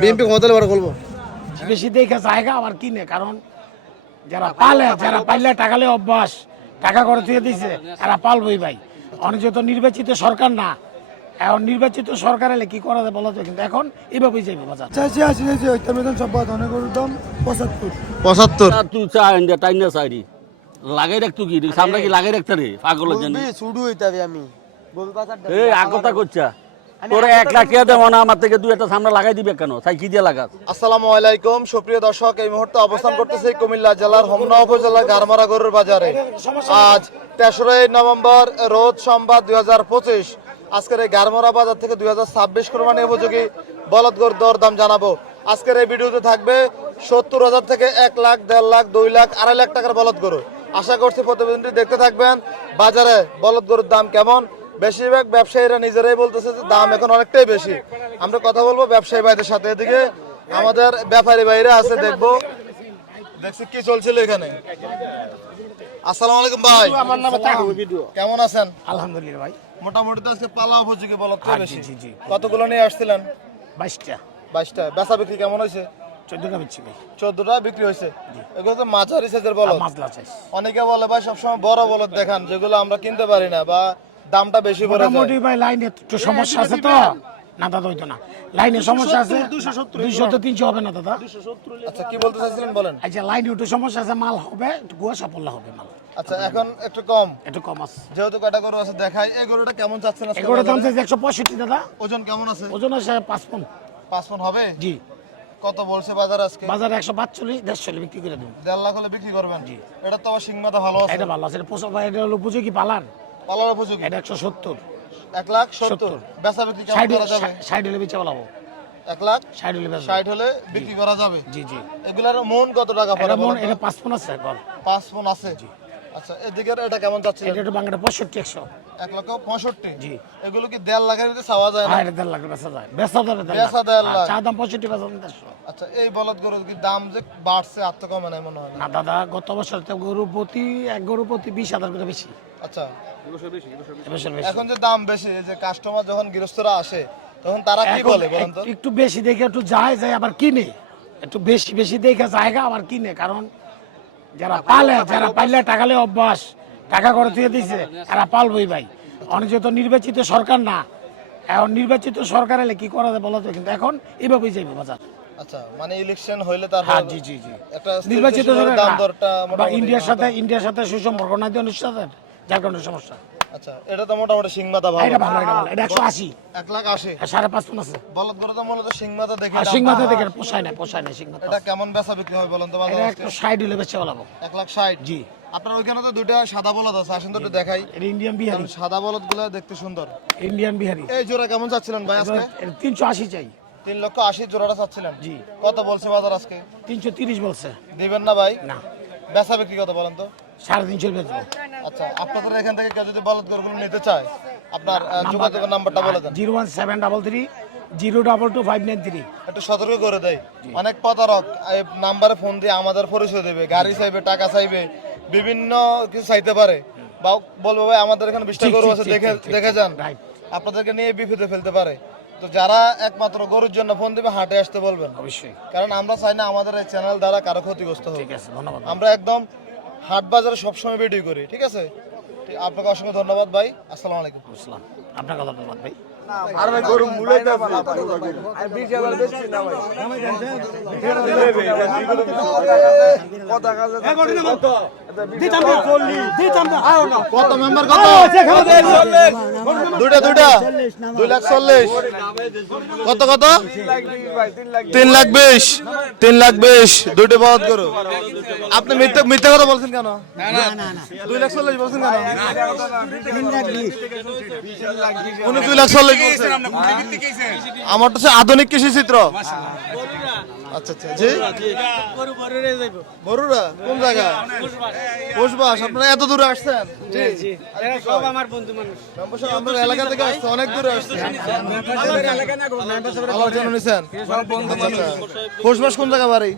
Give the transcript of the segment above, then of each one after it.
BNP ক্ষমতা এবার বলব বেশি দেখে জায়গা আবার কিনে কারণ যারা পালে যারা পাইলে টাকালে অভ্যাস টাকা করে দিয়ে দিছে এরা পালবই ভাই। অনেক যেহেতু নির্বাচিত সরকার না। এখন নির্বাচিত সরকার এলে কি করা যায় বলা যায় কিন্তু এখন এইভাবেই যাইবে বাজার। আসি সব দাম পঁচাত্তর। পঁচাত্তর। তুই চা ইন্ডিয়া টাইম না চাইরি লাগাই রাখতো কি সামনে কি লাগাই রাখতে রে? পাগলের জন্য। হইতে আমি। এই আগতা করছা। তোরা এক লাখ টাকা দেবো না আমার থেকে দুই একটা সামনে লাগাই দিবে কেন? তাই কি দিয়ে লাগাস? আসসালামু আলাইকুম সুপ্রিয় দর্শক এই মুহূর্তে অবস্থান করতেছি কুমিল্লা জেলার হোমনা উপজেলার গারমারা গরুর বাজারে। আজ তেসরাই নভেম্বর রোজ সোমবার দুই হাজার পঁচিশ। আজকের এই গারমারা বাজার থেকে দুই হাজার ছাব্বিশ কোরবানি উপযোগী বলদ গরুর দর দাম জানাব। আজকের এই ভিডিওতে থাকবে সত্তর হাজার থেকে এক লাখ দেড় লাখ দুই লাখ আড়াই লাখ টাকার বলদ গরু। আশা করছি প্রতিবেদনটি দেখতে থাকবেন। বাজারে বলদ গরুর দাম কেমন? বেশিরভাগ ব্যবসায়ীরা নিজেরাই বলতেছে যে দাম এখন অনেকটাই বেশি। আমরা কথা বলব ব্যবসায়ী ভাইদের সাথে। এদিকে আমাদের ব্যাপারী ভাইরা আছে দেখব। দেখছি কি চলছিল এখানে। আসসালামু আলাইকুম ভাই। আমার নাম কেমন আছেন? আলহামদুলিল্লাহ ভাই। মোটামুটি তো আজকে পালা উপযোগী বলত হ্যাঁ, বেশি। জি, জি। কতগুলো নিয়ে আসছিলেন? বাইশটা। বাইশটা। বেচা বিক্রি কেমন হয়েছে? চোদ্দটা ভাই। চোদ্দটা বিক্রি হয়েছে। এগুলো তো মাঝারি সাইজের বলদ। চাইছ অনেকে বলে ভাই সবসময় বড় বলদ দেখান যেগুলো আমরা কিনতে পারি না বা দামটা বেশি পড়ে যায়। মোটামুটি ভাই লাইনে একটু সমস্যা আছে তো? না দাদা হইতো না। লাইনে সমস্যা আছে? দুইশো তো তিনশো হবে না দাদা। আচ্ছা কি বলতে চাইছিলেন বলেন? আচ্ছা লাইনে একটু সমস্যা আছে মাল হবে একটু কুয়াশা পড়লে হবে মাল। আচ্ছা এখন একটু কম। একটু কম আছে। যেহেতু কয়টা গরু আছে দেখাই। এই গরুটা কেমন চাচ্ছেন আজকে এগুলোর দাম? চাইছে একশো পঁয়ষট্টি দাদা। ওজন কেমন আছে? ওজন আছে পাঁচ পন। পাঁচ মন হবে? জি। কত বলছে বাজার আজকে? বাজারে একশো পাঁচচল্লিশ দেড়শো বিক্রি করে দেবো। দেড় লাখ হলে বিক্রি করবেন? জি। এটা তো আবার সিংমাটা ভালো আছে। এটা ভালো আছে এটা পোষা ভাই এটা হলো উপযোগী পালান পালার উপযোগী। এটা একশো সত্তর। এক লাখ সত্তর। বেচা বিক্রি কেমন করা যাবে? ষাট হলে বেচা বলাবো এক লাখ ষাট হলে। ষাট হলে বিক্রি করা যাবে? জি জি। এগুলার মন কত টাকা পড়ে মন এটা পাঁচ ফোন আছে পাঁচ ফোন আছে। আচ্ছা এদিকের এটা কেমন যাচ্ছে? এটা একটু বাংলাটা পঁয়ষট্টি একশো। এক লক্ষ পঁয়ষট্টি? জি। এগুলো কি দেড় লাখের ভিতরে চাওয়া যায় না? হ্যাঁ এটা দেড় লাখ বেচা যায়। বেচা দেড় বেচা দেড় লাখ। চা দাম পঁয়ষট্টি বেচা দাম দেড়শো। আচ্ছা এই বলদ গরুর কি দাম যে বাড়ছে আর তো কমে নাই মনে হয় না? না দাদা গত বছর তো গরু প্রতি এক গরু প্রতি বিশ হাজার করে বেশি। আচ্ছা। এখন যে দাম বেশি যে কাস্টমার যখন গৃহস্থরা আসে তখন তারা কি বলে বলেন তো? একটু বেশি দেখে একটু যায় যায় আবার কিনে। একটু বেশি বেশি দেখে জায়গা আবার কিনে কারণ যারা পালে যারা পাইলে টাকালে অভ্যাস টাকা করে দিয়ে দিছে তারা পালবই ভাই। অনেক তো নির্বাচিত সরকার না এখন নির্বাচিত সরকার এলে কি করা যায় বলা যায় কিন্তু এখন এইভাবেই যাইবে বাজার। আচ্ছা মানে ইলেকশন হইলে তার হ্যাঁ জি জি জি। একটা নির্বাচিত সরকার ইন্ডিয়ার সাথে ইন্ডিয়ার সাথে সুসম্পর্ক নাই দিয়ে সাথে যার কারণে সমস্যা। আচ্ছা এটা তো মোটামুটি সিংমাতা ভালো। এটা ভালো এটা ভালো এটা একশো আশি। এক লাখ আশি। সাড়ে পাঁচ পন আছে। বলদ গরু তো মূলত সিংমাতা দেখে আর দাম দেখে পোষায় না পোষায় না সিংমাতে এটা কেমন বেচা বিক্রি হয় বলেন তো বাজারে? এটা আজকে? একটু সাইড হলে বেঁচে বলাবো এক লাখ ষাট। জি। আপনার ওইখানে তো দুইটা সাদা বলদ আছে আসেন তো একটু দেখাই। এটা ইন্ডিয়ান বিহারি। সাদা বলদগুলো দেখতে সুন্দর। ইন্ডিয়ান বিহারি। এই জোড়া কেমন চাচ্ছিলেন ভাই আজকে? এটা তিনশো আশি চাই। তিন লক্ষ আশি জোড়াটা চাচ্ছিলেন। জি। কত বলছে বাজার আজকে? তিনশো তিরিশ বলছে। দিবেন না ভাই? না। বেচা বিক্রি কত বলেন তো? সাড়ে তিনশো বেচবো। আচ্ছা আপনাদের এখান থেকে কেউ যদি বলদ গরুগুলো নিতে চায় আপনার যোগাযোগের নাম্বারটা বলে দেন। Zero one seven double three zero double two five nine three. একটু সতর্ক করে দেয়। অনেক প্রতারক এই নাম্বারে ফোন দিয়ে আমাদের পরিচয় দেবে গাড়ি চাইবে টাকা চাইবে বিভিন্ন কিছু চাইতে পারে। বা বলব ভাই আমাদের এখানে বিশটা গরু আছে দেখে দেখে যান। আপনাদেরকে নিয়ে বিপদে ফেলতে পারে। তো যারা একমাত্র গরুর জন্য ফোন দিবে হাটে আসতে বলবেন। অবশ্যই। কারণ আমরা চাই না আমাদের এই চ্যানেল দ্বারা কারও ক্ষতিগ্রস্ত হোক। ঠিক আছে ধন্যবাদ। আমরা একদম হাট বাজারে সবসময় ভিডিও করি, ঠিক আছে? আপনাকে অসংখ্য ধন্যবাদ ভাই। আসসালামু আলাইকুম। আপনাকে ধন্যবাদ ভাই। আর ভাই গরু মুলাইতে আর বিশ হাজার বেচছি না ভাই। কত কত মেম্বার কত দুইটা দুইটা। দুই লাখ চল্লিশ। কত কত? তিন লাখ বিশ। তিন লাখ বিশ। দুইটা বরাদ করো আপনি মিথ্যা মিথ্যা কথা বলছেন কেন? দুই লাখ চল্লিশ বলছেন কেন? উনি দুই লাখ চল্লিশ আমার তো আধুনিক কৃষি চিত্র। আচ্ছা আচ্ছা জি? কোন জায়গা? বসবাস আপনারা এত দূরে আসছেন? সব আমার বন্ধু মানুষ। আপনার এলাকা থেকে আসছে অনেক দূরে আসছে। আমার জন্য নিছেন? আচ্ছা। বসবাস কোন জায়গা বাড়ি?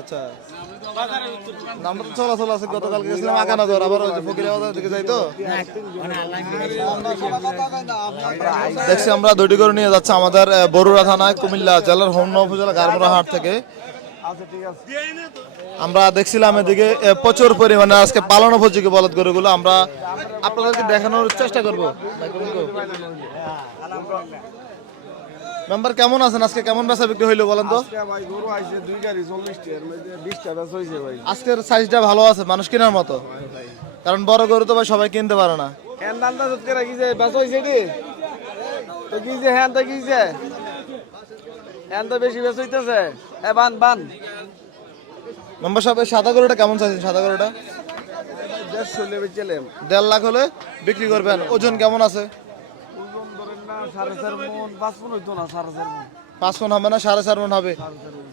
আচ্ছা। আমরা চলাচল আছে গতকালকে গেছিলাম আকানগর আবার ফকির দিকে যাই তো। দেখছি আমরা দুটি করে নিয়ে যাচ্ছে আমাদের বরুড়া থানা কুমিল্লা জেলার হোমনা উপজেলা গারমুরা হাট থেকে। আমরা দেখছিলাম এদিকে প্রচুর পরিমাণে আজকে পালন উপযোগী বলদ গরুগুলো। আমরা আপনাদেরকে দেখানোর চেষ্টা করব। মেম্বার কেমন আছেন? আজকে কেমন বেচা বিক্রি হইল বলেন তো? ভাই গরু আইছে দুই গাড়ি চল্লিশটা। এর মধ্যে বিশটা বেচ হয়েছে ভাই। আজকের সাইজটা ভালো আছে মানুষ কেনার মতো। কারণ বড় গরু তো ভাই সবাই কিনতে পারে না। কেন দান্দা সত্যি রাখিছে বেচ হয়েছে রে তো হ্যান তো হ্যান বেশি বেচ হইতেছে। এ বান বান। মেম্বার সাহেব সাদা গরুটা কেমন চাইছেন সাদা গরুটা? দেড়শো লেবে দেড় লাখ হলে বিক্রি করবেন। ওজন কেমন আছে? সাড়ে চার মন পাঁচ মন হইতো না সাড়ে চার মন। পাঁচ মন হবে না সাড়ে চার মন হবে।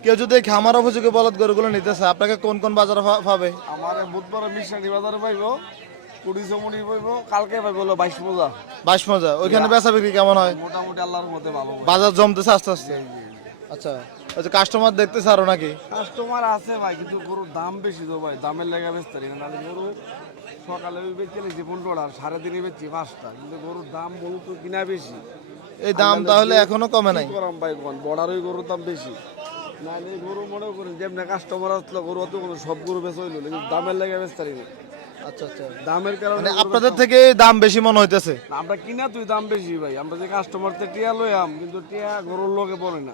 কেউ যদি খামার উপযোগী বলদ গরুগুলো নিতে চায় আপনাকে কোন কোন বাজারে পা- পাবে? আমার বুধবার বাজারে পাইব পাইব কালকে পাইব হলো বাইশ মোজা। বাইশ মজা। ওইখানে বেচা বিক্রি কেমন হয়? মোটামুটি আল্লাহর মতে ভালো বাজার জমতেছে আস্তে আস্তে। আচ্ছা। আচ্ছা কাস্টমার দেখতেছে আরও নাকি? কাস্টমার আছে ভাই কিন্তু গরুর দাম বেশি তো ভাই দামের লেগে বেচতে পারি না গরু সকালে ওই বেচে লেছি পনেরোটা আর সাড়ে দিনে বেচছি পাঁচটা কিন্তু গরুর দাম বলুন তো কিনা বেশি। এই দাম তাহলে এখনও কমে নাই? কি করাম ভাই কোন বর্ডার ওই গরুর দাম বেশি। নাহলে গরু মনে করেন যেমনি কাস্টমার আসলো গরু অত কোনো সব গরু বেচে হইল কিন্তু দামের লেগে বেচতে পারি না আচ্ছা আচ্ছা। দামের কারণে মানে আপনাদের থেকে দাম বেশি মনে হইতেছে? আমরা কিনা তুই দাম বেশি ভাই আমরা যে কাস্টমার তে টিয়া লইয়াম কিন্তু টিয়া গরুর লোকে পড়ে না।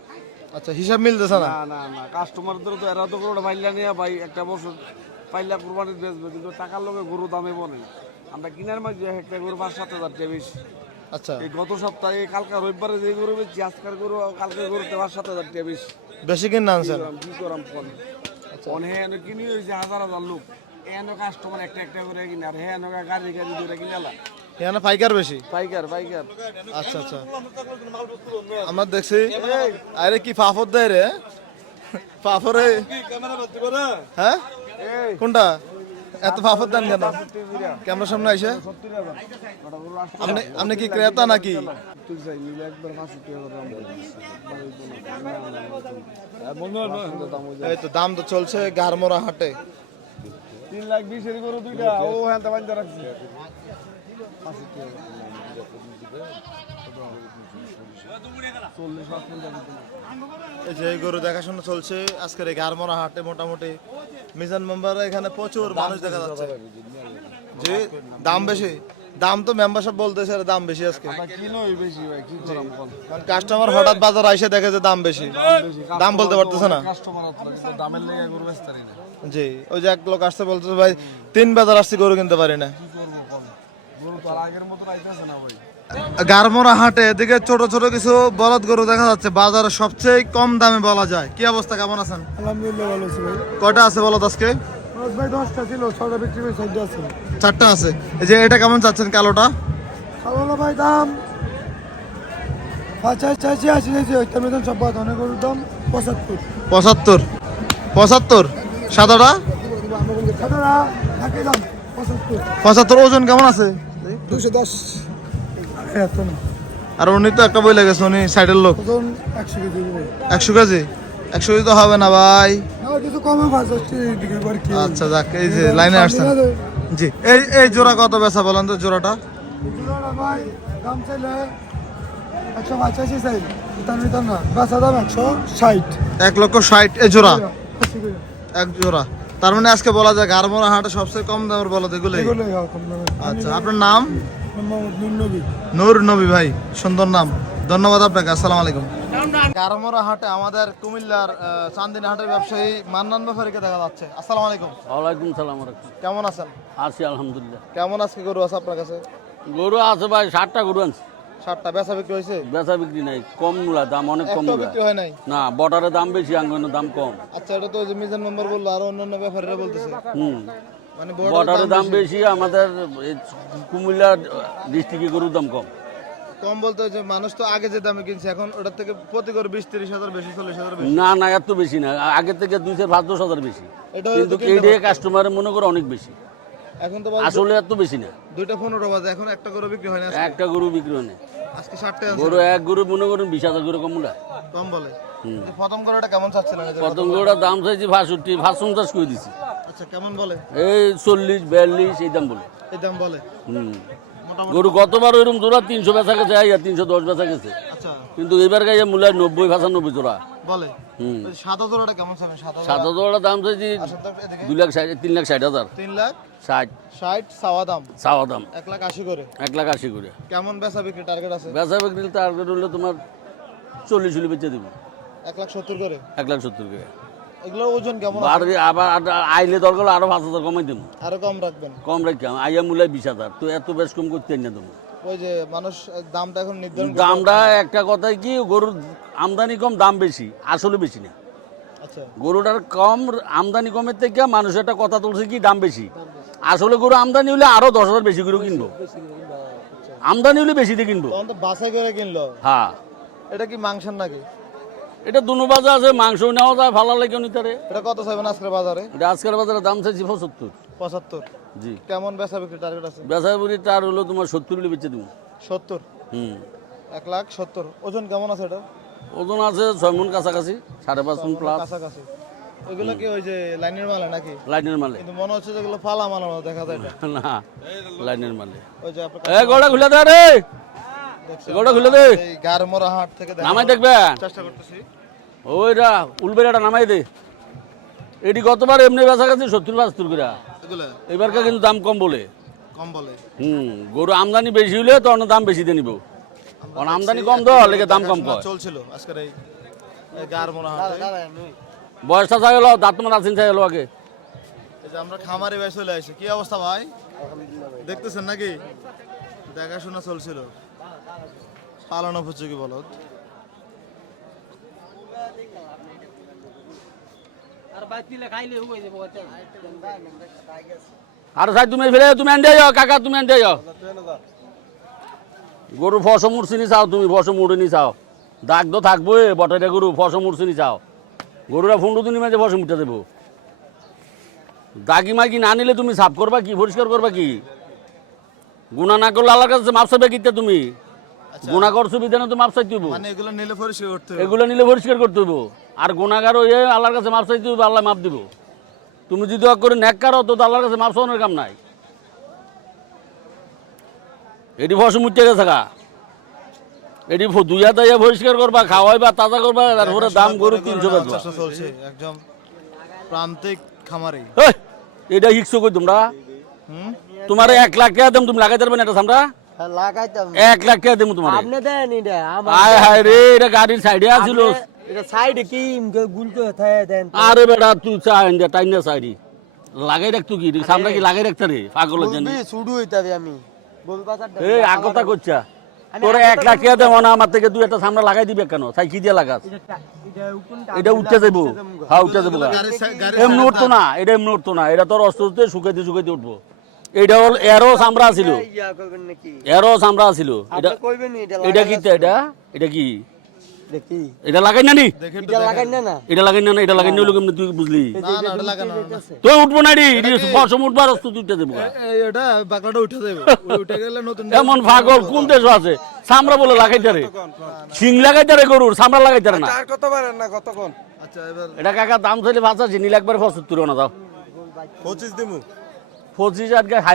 আচ্ছা হিসাব মিলতেছে না? না না কাস্টমারদের তো এরা তো গরুটা পাইলা নিয়ে ভাই একটা বছর পাইলা কুরবানির বেচবে কিন্তু টাকার লোকে গরু দামে না আমরা কিনার মাঝে একটা গরু পাঁচ সাত হাজার টাকা বেশি। আচ্ছা। এই গত সপ্তাহে কালকা রবিবারে যে গরু বেচছি আজকাল গরু কালকে গরুতে পাঁচ সাত হাজার টাকা বেশি। বেশি কিনে আনছেন? কি করাম কোন? কোন হে এনে কিনি হয়েছে হাজার হাজার লোক। এনে কাস্টমার একটা একটা করে কিনে আর হে এনে গাড়ি গাড়ি ধরে কিনালা এখানে পাইকার বেশি? পাইকার পাইকার। আচ্ছা আচ্ছা। আমরা দেখছি। আরে কি ফাফর দেয় রে? ফাফরে হ্যাঁ? কোনটা? এত ফাফর দেন কেন? ক্যামেরার সামনে আইসে? আপনি আপনি কি ক্রেতা নাকি? এই তো দাম তো চলছে গারমোরা হাটে। তিন লাখ বিশের গরু দুইটা। ও হ্যাঁ রাখছে। এই যে এই গরু দেখাশোনা চলছে আজকের এই গারমোরা হাটে মোটামুটি মিজান মেম্বার এখানে প্রচুর মানুষ দেখা যাচ্ছে। যে দাম বেশি? দাম তো মেম্বারশিপ বলতেছে আর দাম বেশি আজকে। কাস্টমার হঠাৎ বাজার আইসে দেখে যে দাম বেশি। দাম বলতে পারতেছে না। জি ওই যে এক লোক আসতে বলতেছে ভাই তিন বাজার আসছে গরু কিনতে পারি না। গারমোরা হাটে এদিকে ছোট ছোট কিছু বলদ গরু দেখা যাচ্ছে বাজারে সবচেয়ে কম দামে বলা যায় কি অবস্থা কেমন আছেন আলহামদুলিল্লাহ ভালো আছি ভাই কয়টা আছে বলদ আজকে ভাই দশটা ছিল বিক্রি আছে চারটা আছে এই যে এটা কেমন চাচ্ছেন কালোটা খাওয়ালো ভাই দাম পঁচাত্তর পঁচাত্তর সাদাটা পঁচাত্তর ওজন কেমন আছে দুশো দশ। এত না আর উনি তো একটা বই লেগেছে উনি সাইডের লোক। একশো কেজি একশো কেজি? একশো কেজি তো হবে না ভাই। বার কি আচ্ছা যাক এই যে লাইনে আসছেন। জি এই এই জোড়া কত বেচা বলেন তো জোড়াটা? এক লক্ষ ষাট এ জোড়া? এক জোড়া। তার মানে আজকে বলা যায় গারমোড়া হাটে সবচেয়ে কম দামের বলো এগুলোই। এগুলোই কম দামে আচ্ছা আপনার নাম? নুর নবী ভাই সুন্দর নাম। ধন্যবাদ আপনাকে আসসালামু আলাইকুম। গারমোড়া হাটে আমাদের কুমিল্লার চান্দিনী হাটের ব্যবসায়ী মান্নান ব্যাপারীকে দেখা যাচ্ছে। আসসালামু আলাইকুম। ওয়ালাইকুম সালাম কেমন আছেন? আছি আলহামদুলিল্লাহ। কেমন আজকে গরু আছে আপনার কাছে? গরু আছে ভাই ষাটটা গরু আনছি। ষাটটা বেচা বিক্রি হয়েছে? বেচা বিক্রি নাই কম মূলা দাম অনেক কম মূলা বিক্রি হয় নাই? না বর্ডারের দাম বেশি আঙ্গনের দাম কম। আচ্ছা এটা তো মিজান মেম্বার বলল আর অন্যান্য ব্যাপারীরা বলতেছে। হুম। মানে বর্ডারের দাম বেশি। আমাদের কুমিল্লা ডিস্ট্রিক্টে গরুর দাম কম। কম বলতে যে মানুষ তো আগে যে দামে কিনছে এখন ওটার থেকে প্রতি করে বিশ তিরিশ হাজার বেশি চল্লিশ হাজার বেশি। না না এত বেশি না আগে থেকে দুইশো পাঁচ দশ হাজার বেশি। কিন্তু হয়তো কাস্টমারের মনে করে অনেক বেশি। এখন তো আসলে এত বেশি না। দুইটা পনেরো বাজে এখন একটা করে বিক্রি হয় না একটা গরু বিক্রি হয় না। আজকে ষাটটা গরু এক গরু মনে করুন বিশ হাজার গরু কম কম বলে। প্রথম গরুটা কেমন চাচ্ছিলেন এদের? প্রথম গরুটার দাম চাইছি ফাঁসষট্টি ফাঁস পঞ্চাশ করে দিছি। আচ্ছা কেমন বলে? এই চল্লিশ বিয়াল্লিশ এই দাম বলে। এই দাম বলে। হুম। গরু গতবার ওইরকম জোড়া তিনশো বেচা গেছে আর তিনশো দশ বেচা গেছে। আচ্ছা। কিন্তু এবার গাইয়া মূল্য নব্বই পঁচানব্বই জোড়া। বলে? সাদা জোড়াটা কেমন চাবেন সাদা সাত জোড়া? দাম চাইছি। দুই লাখ ষাট তিন লাখ ষাট হাজার। তিন লাখ? ষাট। ষাট সাওয়া দাম? চাওয়া দাম। এক লাখ আশি করে? এক লাখ আশি করে। কেমন বেচা বিক্রি টার্গেট আছে? বেচা বিক্রি টার্গেট হলো তোমার চল্লিশ হলে বেচে দেবো। এক লাখ সত্তর করে? এক লাখ সত্তর করে। এগুলোর ওজন কেমন আর আবার আইলে দরকার আরও পাঁচ হাজার কমাই দেবো। আরও কম রাখবেন? কম রাখি আইয়া মূল্য বিশ হাজার। তো এত বেশ কম করতে না দেবো। ওই যে মানুষ দামটা এখন নির্ধারণ দামটা একটা কথাই কি গরুর আমদানি কম দাম বেশি আসলে বেশি না। আচ্ছা। গরুটার কম আমদানি কমের থেকে মানুষ একটা কথা তুলছে কি দাম বেশি। আসলে গরু আমদানি হলে আরও দশ হাজার বেশি গরু কিনবো। আমদানি হলে বেশি দিয়ে কিনবো। বাসাই করে কিনলো। হ্যাঁ। এটা কি মাংসের নাকি? এটা দুনো বাজার আছে মাংস নেওয়া যায় ভালো লাগে নিতারে এটা কত চাইবেন আজকের বাজারে? এটা আজকের বাজারে দাম চাইছি পঁচাত্তর। পঁচাত্তর। জি। কেমন বেচা বিক্রি টার্গেট আছে? বেচাবুরি তার হলো তোমার সত্তর হলে বেচে দেবো। সত্তর? হুম। এক লাখ সত্তর। ওজন কেমন আছে এটা? ওজন আছে ছয় মন কাছাকাছি সাড়ে পাঁচ মন প্লাস কাছাকাছি। ওইগুলো কি ওই যে লাইনের মালে নাকি? লাইনের মালে। কিন্তু মনে হচ্ছে যেগুলো ফালা মালানো দেখা যায় না। লাইনের মালে। ওই যে আপনার এ গোড়া খুলে দে রে। গোড়া খুলে দে। গারমোরা হাট থেকে নামাই দেখবে চেষ্টা করতেছি। ওইটা উলবেড়াটা নামাই দে। এটি গতবার এমনি বেচা গেছে সত্তর বাহাত্তর করে। এগুলো? এবারকার কিন্তু দাম কম বলে। কম বলে। হুম গরু আমদানি বেশি হলে তখন দাম বেশি দিয়ে নিব। কারণ আমদানি কম দেওয়া লেগে দাম কম কয়। চলছিল আজকের এই এই গারমোরা হাটে বয়সটা চাই হলো দাঁত তোমার আছেন চাই হলো আগে আমরা খামারে ভাই চলে আসি কি অবস্থা ভাই? দেখতেছেন নাকি? দেখাশোনা চলছিল। পালানো উপযোগী বলদ। আর সাই তুমি ফেলে তুমি আনতে যাও কাকা তুমি আনতে যাও। গরু ফসম উঠছিনি চাও তুমি ফসম উড়িনি চাও। দাগ তো থাকবোই বটাইটা গরু ফসম উঠছিনি চাও। গরুরা ফুন্ডু তুমি মাঝে ফসম উঠে দেবো। দাগি মাগি না নিলে তুমি সাফ করবা কি পরিষ্কার করবা কি? গুণা না করলে আল্লাহর কাছে মাপ চাইবে কিতে তুমি? গুণা করছ বিধানে তো মাপ চাইতে। মানে এগুলো নিলে পরিষ্কার করতে হবে। এগুলো নিলে পরিষ্কার করতে হইব। আর গুণাগার হয়ে আল্লাহর কাছে মাপ চাইতে আল্লাহ মাপ দিব। তুমি যদি অক করে ন্যাক কারও তো আল্লাহর কাছে মাপ চাওয়ানোর কাম নাই। এটি ফসল মুচে গেছে গা। এটি ফ- দুইয়া দাইয়া পরিষ্কার করবা খাওয়াইবা তাজা করবা তারপরে দাম গরু তিনশো নেওয়ার চলছে একদম প্রান্তিক খামারে। এটা হিকছো কই তোমরা? হুম? তোমার এক লাখ টাকা দেম তুমি লাগাইতে পারবে না এটা সামরা লাগাইতাম। এক লাখ টাকা দেবো তোমার। আপনি দেন এটা আমার আয় হায় রে এটা গাড়ির সাইডে আছিল। এটা সাইডে কি গুলকে থাকে দেন? আরে বেটা তুই চাই টাইম না সাইডি। লাগাই রাখ তুই কি? সামনে কি লাগাই রাখতে রে? পাগল জানি। শুরু হইতাবে আমি। গোল এই আগতা করছা তোরে এক লাখ টাকা দেবো না? আমার থেকে দুই একটা সামনে লাগাই দিবে কেন? তাই কি দিয়ে লাগাস? এটা উঠতে যাব হ্যাঁ উঠতে যাব এমনি উঠতো না এটা এমনি উঠতো না। এটা তোর অস্ত উঠতে শুকাইতে শুকাইতে উঠবো। এটা হল এরও চামড়া ছিল। ইয়া নাকি? চামড়া ছিল। এটা আপনি কইবেন নি এটা এটা কি এটা? এটা কি? দেখি। এটা লাগাই না? নি দেখে একটু এটা লাগাই না না? এটা লাগাই না না এটা লাগাই নিলো কেমনি তুই বুঝলি? না না এটা লাগানো তুই উঠবো না রে ফসম উঠবার অস্ত উঠতে দেবো। এই বাকলাটা উঠে যাবে উঠে গেলে নতুন এমন পাগল কোন দেশ আছে? চামড়া বলে লাগাইতে রে। শিং লাগাইতে রে গরুর চামড়া লাগাইতে রে না। আর কত পারেন না কতক্ষণ? আচ্ছা এবার এটা কাকা দাম চাইলে না দাও। দিমু।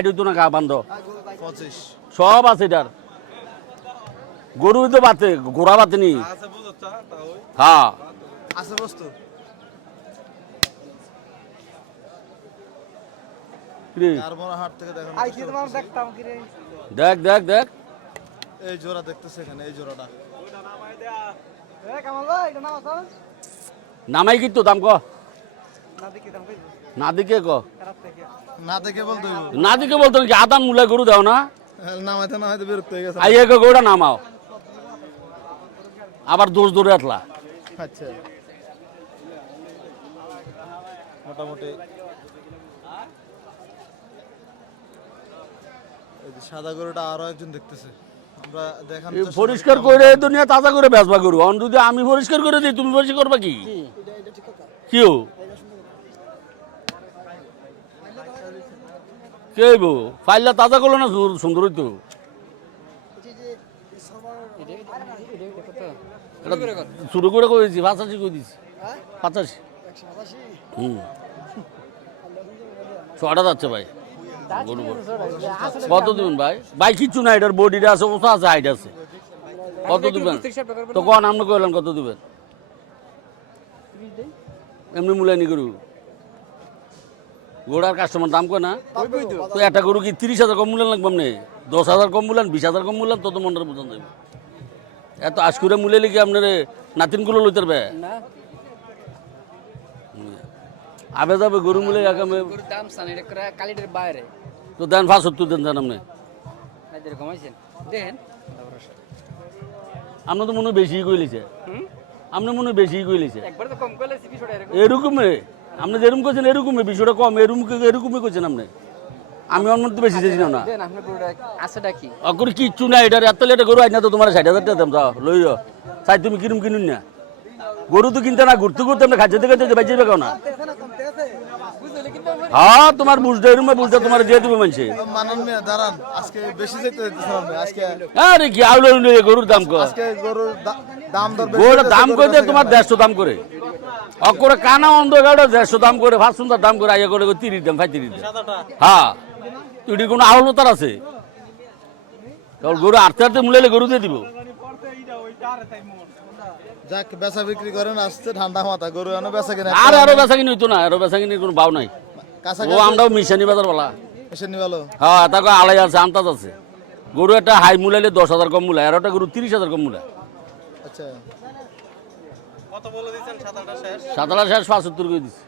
হইতো গা বান্ধ। সব আছে এটার। গরু তো বাতে ঘোড়া বাতে নি হ্যাঁ। আছে বস্তু। দেখ দেখ দেখ এই জোড়া দেখতেছে এখানে এই জোড়াটা। নামাই কিন্তু দাম ক? না দিকে ক? খারাপ থেকে না দেখে বলতে না দিকে বলতো কি আদান মূলায় গরু দাও না? নামাইতে না হয়তো বিরক্ত হয়ে গেছে। আই এক গরুটা নামাও। আবার দোষ দৌড়ে আটলা। আচ্ছা। মোটামুটি। সাদা গরুটা আরও একজন দেখতেছে। আমরা দেখান এই পরিষ্কার করে দুনিয়া তাজা করে বেচবা গরু। অন যদি আমি পরিষ্কার করে দিই তুমি পরিষ্কার করবা কি? কিও কে ফাইলটা তাজা করল না সুন্দর হইতো শুরু করে করেছি পাঁচাশি করে দিছি? পাঁচাশি। হুম। ছটা যাচ্ছে ভাই। কত দিবেন ভাই? ভাই কিচ্ছু না এটার বডিটা আছে ওটা আছে হাইট আছে। কত দিবেন? তো কন আপনি কইলেন কত দিবেন? এমনি মূল্যায়নি গরু গোড়ার কাস্টমার দাম কয় না? তো একটা গরু কি তিরিশ হাজার কম মূল্যান লাগবে আপনি? দশ হাজার কম মূল্যান বিশ হাজার কম মূল্যান তত মনের বোঝান যাবে এত আজকুরে মূল্যে লিখে আপনার নাতিনগুলো লইতে পারবে আবে যাবে গরু মূল্যে আগামে বাইরে। তো দেন পাঁচ সত্তর দেন দেন আপনি। আপনি তো মনে বেশি কইলেছে। আপনি মনে বেশি কইলেছে। এরকম। এরকমই আপনি যেরকম করছেন এরকমই বিষয়টা কম। এরকম এরকমই করছেন আপনি। আমি অন্য তো বেশি চাইছি না। কি অকর কিচ্ছু না এটা? এত লেটে গরু আইনা তো তোমার ষাট হাজার টাকা দাম যাও লই যাও চাই তুমি কিনুম কিনুন না? গরু তো কিনতে না ঘুরতে ঘুরতে আমরা খাইতে বেঁচে বেকাও না। হ্যাঁ তোমার বুঝতে এরম বুঝতে তোমার দিয়ে দেবে মানুষে মানন মিয়া দাঁড়ান আজকে বেশি যেতে দিতেছেন আপনি আজকে আরে কি আউলো গরুর দাম কর গরুর দাম করে তোমার। দেড়শো দাম করে। অকরে কানা অন্ধ গাড়ো দেড়শো দাম করে ভাত সুন্দর দাম করে আইয়া করে তিরিশ দাম ভাই তিরিশ দাম। হ্যাঁ। তুই কোনো আউলতার আছে? গরু আটতে আটতে মুলাইলে গরু দিয়ে দিব। যাক বেচা বিক্রি করেন আসছে ঠান্ডা মাথা। গরু এনে বেচা কিনা? আর আরও বেচা কিনি হইতো না আরও বেচা কিনির কোনো ভাও নাই। কাঁচা ও আমরাও মিশানি বাজার বলা। এসে নিবালো হ্যাঁ তাকে আলাই আছে আন্তাজ আছে। গরু একটা হাই মুলাইলে দশ হাজার কম মুলায় আর একটা গরু তিরিশ হাজার কম মুলায়। আচ্ছা। সাতালা শেষ পাঁচাত্তর করে দিচ্ছে।